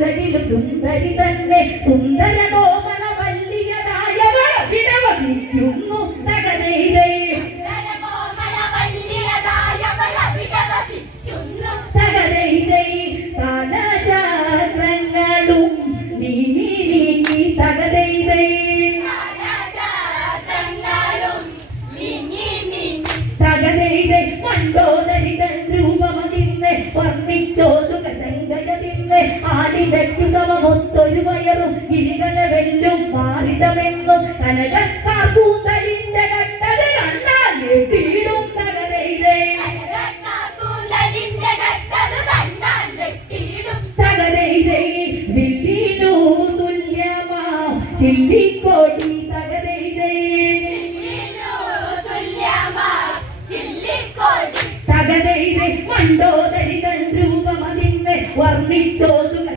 സുന്ദരിലും സുന്ദരി തന്നെ സുന്ദര കോമള വല്ലിയതായവൾ വിടവസിക്കുന്നു തകതൈതൈ തകതൈതൈ കാലചക്രങ്ങളും നീങ്ങി നീങ്ങി തകതൈതൈ തകതൈതൈ മണ്ടോദരിതൻ രൂപമതിന്ന് വർണ്ണിച്ചോതുക ശങ്കരതിന്ന് ആടിടയ്ക്കു സമമൊത്തൊരു വയറും ഇരികളെ വെല്ലും മാറിടമെന്നും കനകക്കാർക്കൂന്തലിന്റെ കണ്ടത് കണ്ടാൽ ഞെട്ടിയിടും തകതൈതൈ തകതൈതൈ വില്ലിനു തുല്യമാ ചില്ലിക്കോടി തകതൈതൈ തകതൈതൈ മണ്ടോ